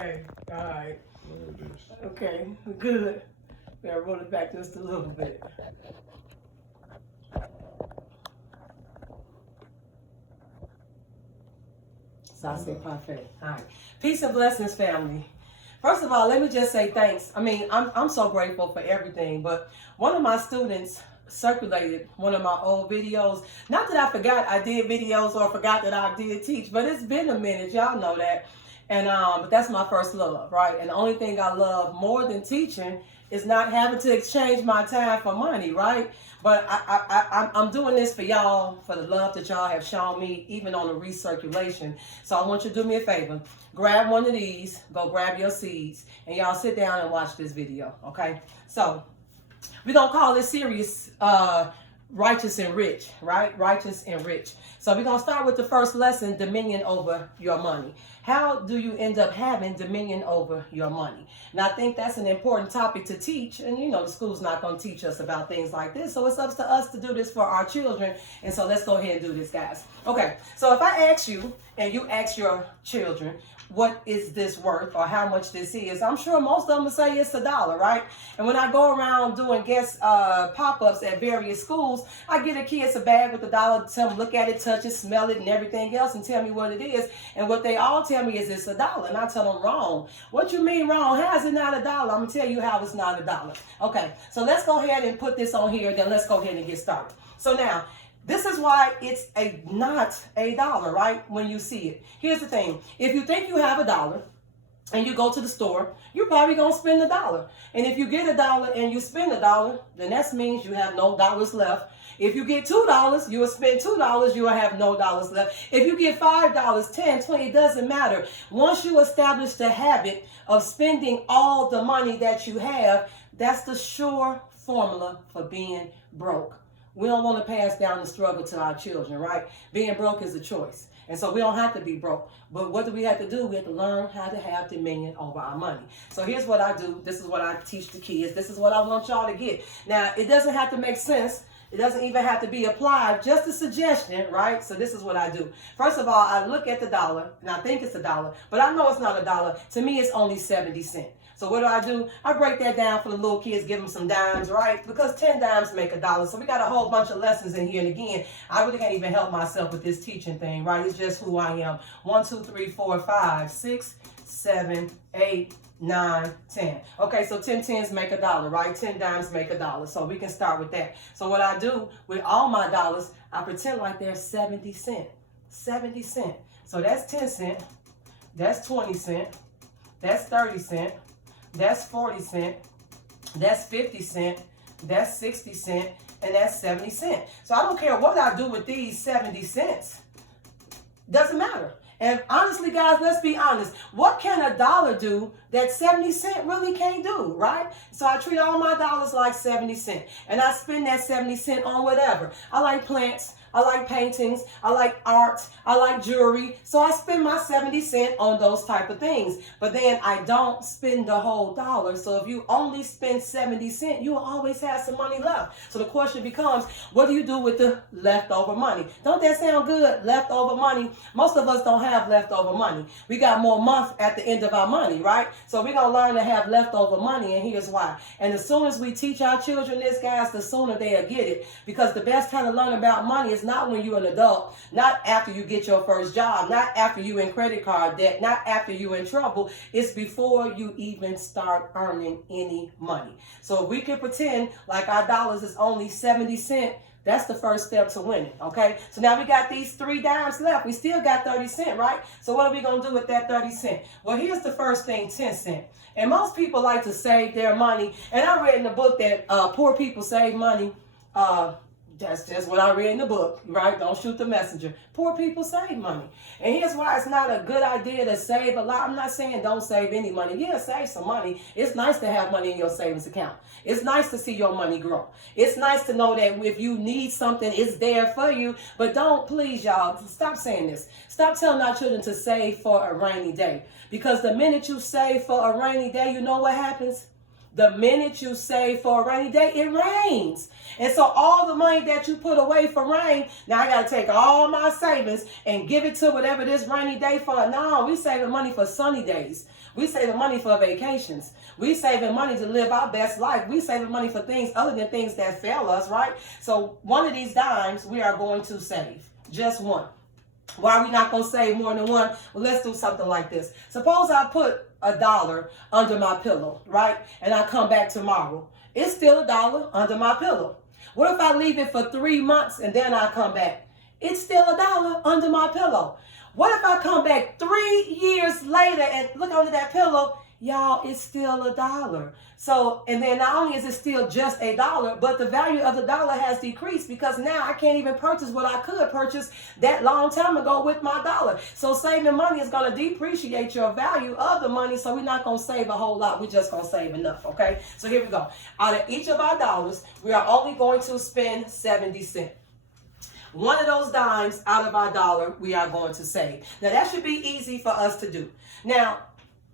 Okay, all right. There it is. Okay, good. We gotta roll it back just a little bit. So I say parfait. All right. Peace and blessings, family. First of all, let me just say thanks. I mean, I'm so grateful for everything, but one of my students circulated one of my old videos. Not that I forgot I did videos or forgot that I did teach, but it's been a minute. Y'all know that. And but that's my first love, right? And the only thing I love more than teaching is not having to exchange my time for money, right? But I'm doing this for y'all, for the love that y'all have shown me, even on the recirculation. So I want you to do me a favor. Grab one of these, go grab your seeds, and y'all sit down and watch this video, okay? So we're going to call this series Righteous and Rich, right? Righteous and Rich. So we're going to start with the first lesson, dominion over your money. How do you end up having dominion over your money? And I think that's an important topic to teach. And you know, the school's not going to teach us about things like this. So it's up to us to do this for our children. And so let's go ahead and do this, guys. Okay, so if I ask you and you ask your children, what is this worth or how much this is, I'm sure most of them will say it's $1, right? And when I go around doing guest pop-ups at various schools, I get the kids a bag with $1, tell them look at it, touch it, smell it, and everything else, and tell me what it is. And what they all tell me is it's $1, and I tell them wrong. What you mean wrong? How is it not $1? I'm gonna tell you how it's not $1. Okay, so let's go ahead and put this on here, then let's go ahead and get started. So now, this is why it's not $1, right? When you see it. Here's the thing. If you think you have $1 and you go to the store, you're probably going to spend $1. And if you get $1 and you spend $1, then that means you have no dollars left. If you get $2, you will spend $2, you will have no dollars left. If you get $5, $10, $20, it doesn't matter. Once you establish the habit of spending all the money that you have, that's the sure formula for being broke. We don't want to pass down the struggle to our children, right? Being broke is a choice. And so we don't have to be broke. But what do we have to do? We have to learn how to have dominion over our money. So here's what I do. This is what I teach the kids. This is what I want y'all to get. Now, it doesn't have to make sense. It doesn't even have to be applied. Just a suggestion, right? So this is what I do. First of all, I look at the dollar, and I think it's $1, but I know it's not $1. To me, it's only 70 cents. So what do? I break that down for the little kids, give them some dimes, right? Because 10 dimes make $1. So we got a whole bunch of lessons in here. And again, I really can't even help myself with this teaching thing, right? It's just who I am. 1, 2, 3, 4, 5, 6, 7, 8, 9, 10. Okay, so 10 tens make $1, right? 10 dimes make $1. So we can start with that. So what I do with all my dollars, I pretend like they're 70 cents. 70 cents. So that's 10 cents. That's 20 cents. That's 30 cents. That's 40 cents, that's 50 cents, that's 60 cents, and that's 70 cents. So I don't care what I do with these 70 cents. Doesn't matter. And honestly, guys, let's be honest. What can $1 do that 70 cents really can't do, right? So I treat all my dollars like 70 cents. And I spend that 70 cents on whatever. I like plants. I like paintings, I like art, I like jewelry. So I spend my 70 cents on those type of things. But then I don't spend the whole dollar. So if you only spend 70 cents, you will always have some money left. So the question becomes, what do you do with the leftover money? Don't that sound good? Leftover money. Most of us don't have leftover money. We got more months at the end of our money, right? So we're going to learn to have leftover money, and here's why. And as soon as we teach our children this, guys, the sooner they'll get it. Because the best time to learn about money is not when you're an adult, not after you get your first job, not after you in credit card debt, not after you in trouble. It's before you even start earning any money. So if we can pretend like our dollars is only 70 cents, that's the first step to winning, okay? So now we got these 3 dimes left. We still got 30 cents, right? So what are we going to do with that 30 cents? Well, here's the first thing, 10 cents. And most people like to save their money. And I read in the book that poor people save money. That's just what I read in the book, right? Don't shoot the messenger. Poor people save money. And here's why it's not a good idea to save a lot. I'm not saying don't save any money. Yeah, save some money. It's nice to have money in your savings account. It's nice to see your money grow. It's nice to know that if you need something, it's there for you. But don't, please, y'all, stop saying this. Stop telling our children to save for a rainy day. Because the minute you save for a rainy day, you know what happens? The minute you save for a rainy day, it rains. And so all the money that you put away for rain, now I got to take all my savings and give it to whatever this rainy day for. No, we saving money for sunny days. We saving money for vacations. We saving money to live our best life. We saving money for things other than things that fail us, right? So one of these dimes we are going to save. Just one. Why are we not going to save more than one? Well, let's do something like this. Suppose I put $1 under my pillow, right? And I come back tomorrow. It's still $1 under my pillow. What if I leave it for 3 months and then I come back? It's still $1 under my pillow. What if I come back 3 years later and look under that pillow? Y'all, it's still $1. So, and then not only is it still just $1, but the value of the dollar has decreased because now I can't even purchase what I could purchase that long time ago with my dollar. So saving money is going to depreciate your value of the money. So we're not going to save a whole lot. We're just going to save enough. Okay. So here we go. Out of each of our dollars, we are only going to spend 70 cents. One of those dimes out of our dollar, we are going to save. Now that should be easy for us to do. Now,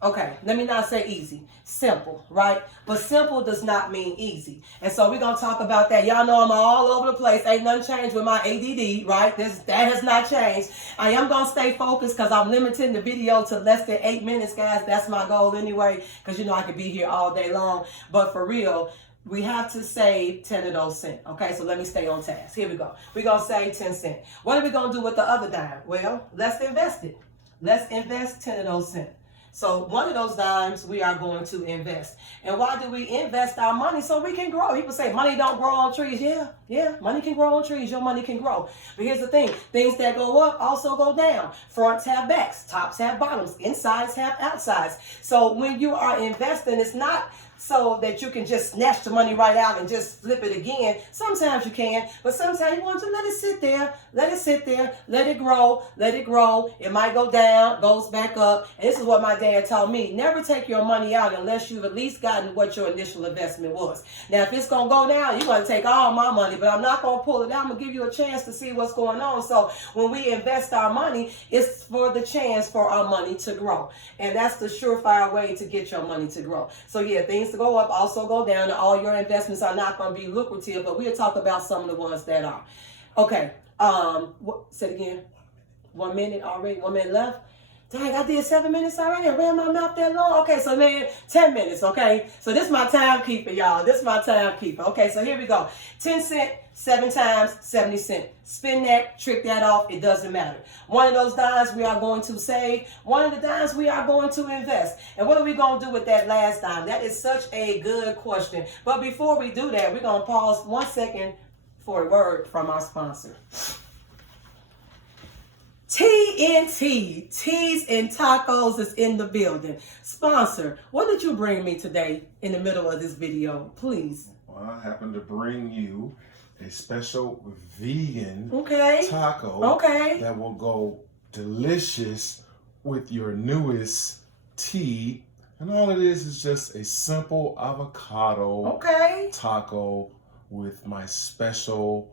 okay, let me not say easy. Simple, right? But simple does not mean easy. And so we're going to talk about that. Y'all know I'm all over the place. Ain't nothing changed with my ADD, right? That has not changed. I am going to stay focused because I'm limiting the video to less than 8 minutes, guys. That's my goal anyway, because you know I could be here all day long. But for real, we have to save 10 of those cents. Okay, so let me stay on task. Here we go. We're going to save 10 cents. What are we going to do with the other dime? Well, let's invest it. Let's invest 10 of those cents. So one of those dimes we are going to invest. And why do we invest our money? So we can grow. People say money don't grow on trees. Yeah, money can grow on trees. Your money can grow. But here's the thing. Things that go up also go down. Fronts have backs. Tops have bottoms. Insides have outsides. So when you are investing, it's not so that you can just snatch the money right out and just flip it again. Sometimes you can, but sometimes you want to let it sit there, let it grow, let it grow. It might go down, goes back up. And this is what my dad taught me. Never take your money out unless you've at least gotten what your initial investment was. Now, if it's going to go down, you're going to take all my money, but I'm not going to pull it out. I'm going to give you a chance to see what's going on. So when we invest our money, it's for the chance for our money to grow. And that's the surefire way to get your money to grow. So yeah, things to go up also go down, and all your investments are not going to be lucrative, but we'll talk about some of the ones that are. Okay, say it again. 1 minute already, 1 minute left. Dang, I did 7 minutes already. I ran my mouth that long. Okay, so then 10 minutes, okay? So this is my timekeeper, y'all. This is my timekeeper. Okay, so here we go. 10 cents, 7 times, 70 cents. Spin that, trick that off, it doesn't matter. One of those dimes we are going to save. One of the dimes we are going to invest. And what are we going to do with that last dime? That is such a good question. But before we do that, we're going to pause 1 second for a word from our sponsor. TNT, Teas and Tacos is in the building. Sponsor, what did you bring me today in the middle of this video? Please. Well, I happen to bring you a special vegan taco that will go delicious with your newest tea. And all it is just a simple avocado taco with my specialness.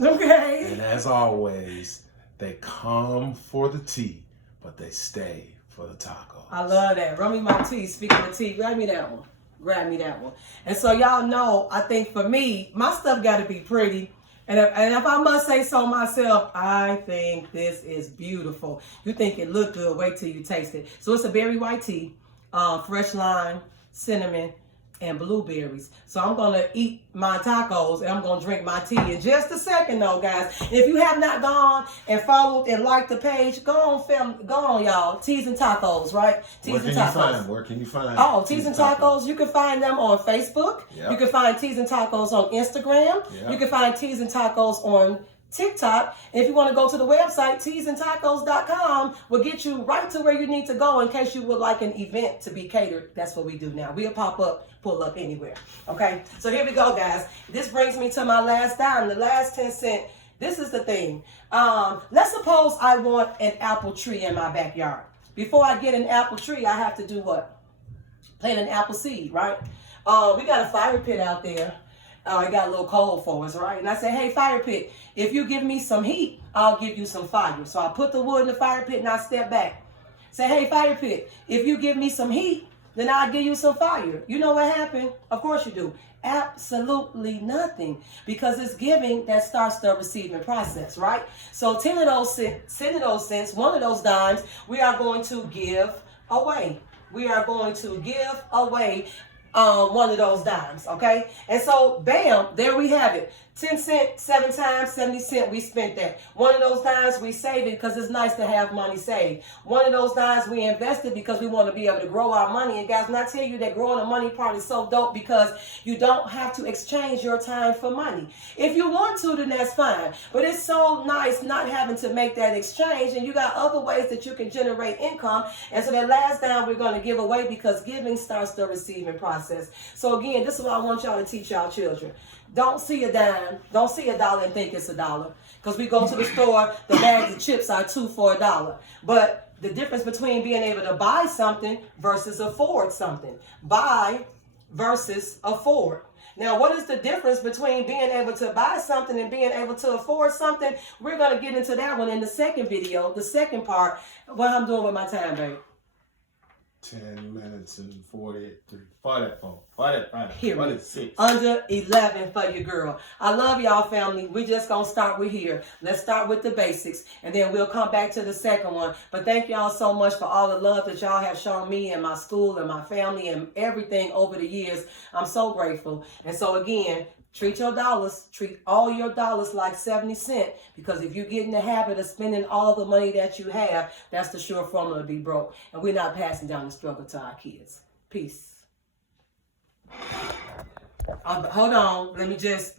Okay. And as always, they come for the tea, but they stay for the taco. I love that. Run me my tea. Speaking of tea, grab me that one. Grab me that one. And so y'all know, I think for me, my stuff got to be pretty. And if I must say so myself, I think this is beautiful. You think it look good, wait till you taste it. So it's a berry white tea, fresh lime, cinnamon, and blueberries. So I'm going to eat my tacos and I'm going to drink my tea in just a second though, guys. If you have not gone and followed and liked the page, go on y'all. Teas and Tacos, right? Teas and Tacos. Where can you find? Oh, Teas and Tacos. You can find them on Facebook. Yep. You can find Teas and Tacos on Instagram. Yep. You can find Teas and Tacos on TikTok. If you want to go to the website, teasandtacos.com will get you right to where you need to go in case you would like an event to be catered. That's what we do now. We'll pull up anywhere. Okay, so here we go, guys. This brings me to my last dime, the last 10 cents. This is the thing. Let's suppose I want an apple tree in my backyard. Before I get an apple tree, I have to do what? Plant an apple seed, right? We got a fire pit out there. It got a little cold for us, right? And I said, hey, fire pit, if you give me some heat, I'll give you some fire. So I put the wood in the fire pit and I step back. Say, hey, fire pit, if you give me some heat, then I'll give you some fire. You know what happened? Of course you do. Absolutely nothing, because it's giving that starts the receiving process, right? So 10 of those cents, 1 of those dimes, we are going to give away. We are going to give away 1 of those dimes, okay? And so, bam, there we have it. 10 cents, 7 times, 70 cents, we spent that. 1 of those dimes, we saved it because it's nice to have money saved. 1 of those dimes, we invested because we want to be able to grow our money. And guys, when I tell you that growing the money part is so dope, because you don't have to exchange your time for money. If you want to, then that's fine. But it's so nice not having to make that exchange, and you got other ways that you can generate income. And so that last dime we're going to give away, because giving starts the receiving process. So again, this is what I want y'all to teach y'all children. Don't see a dime. Don't see a dollar and think it's a dollar. Because we go to the store, the bags of chips are 2 for $1. But the difference between being able to buy something versus afford something. Buy versus afford. Now, what is the difference between being able to buy something and being able to afford something? We're going to get into that one in the second video, the second part, what I'm doing with my time, babe. 10 minutes and 43. 44. 46. Under 11 for your girl. I love y'all, family. We're just going to start with here. Let's start with the basics, and then we'll come back to the second one. But thank y'all so much for all the love that y'all have shown me and my school and my family and everything over the years. I'm so grateful. And so again, treat your dollars, treat all your dollars like 70 cents, because if you get in the habit of spending all the money that you have, that's the sure formula to be broke. And we're not passing down the struggle to our kids. Peace. Hold on. Let me just.